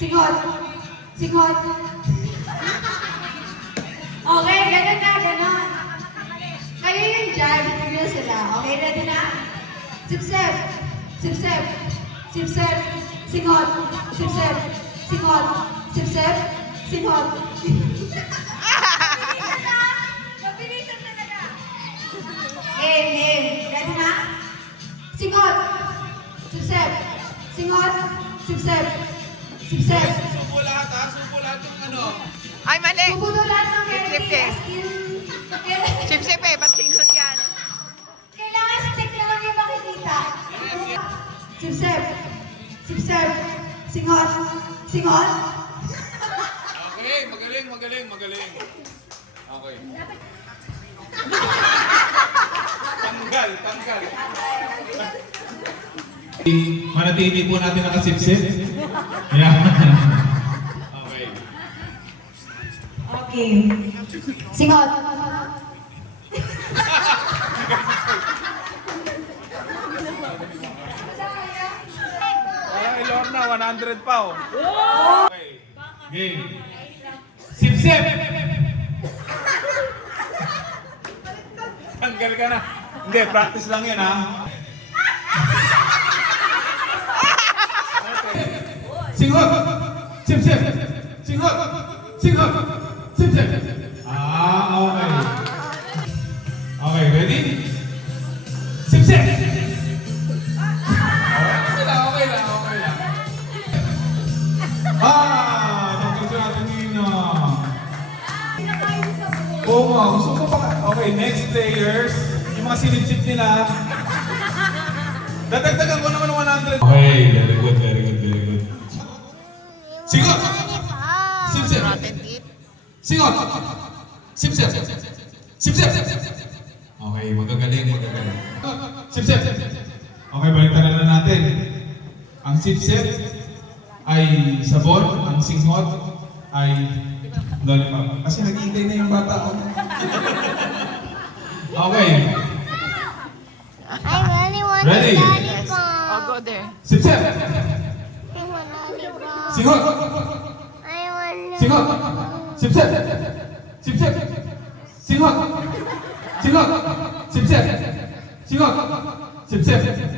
Singot. Singot. Okay, ganun na, ganun. Kayo yung judge, tignan sila. Okay, ready na? Sip-sip. Sip-sip. Sip-sip. Singot. Sip-sip. Singot. Sip-sip. Singot. Mabilisan talaga. Game. Ready na? Singot. Sip-sip. Singot. Sip-sip. Sip-sip. Subo lahat ha, subo lahat yung ano. Ay, mali. Subuto lahat ng Sip-sip candy. eh. As in, Sip-sip eh, ba't singot yan? kailangan stick na lang yung makikita. Sip-sip. Sip-sip. Singot. Singot. Okay, magaling. Okay. Tanggal. Manatili po natin nakasipsip. Yan. Okay. Okay. Singot. Ay, Lorna, 100 pa oh. Okay. Game. Sipsip! Tanggal ka na. Hindi, practice lang yan ha. Singot! Sipsip! Singot! Singot! Sipsip! Okay. Okay, ready? Sipsip! Okay lang. Tanggal siya natin nina. Oo nga, gusto ko pa. Okay, next players. Yung mga sinip-sip nila. Dadagdagan ko naman 100. Okay, very good. Singot! Sipsip! Rotten teeth. Singot! Sipsip! Sipsip! Okay, magagaling. Sipsip! Okay, balikan na natin. Ang sipsip ay sabon, ang singhot ay lollipop. Kasi naghihintay na yung bata. Okay, I really want Ready? a Yes. lollipop. I'll go there. sipsip! I want lollipop. Singhot! I want Singhot! Sipsip! Sipsip! Singhot! Singhot! Sipsip! Singhot! Sipsip!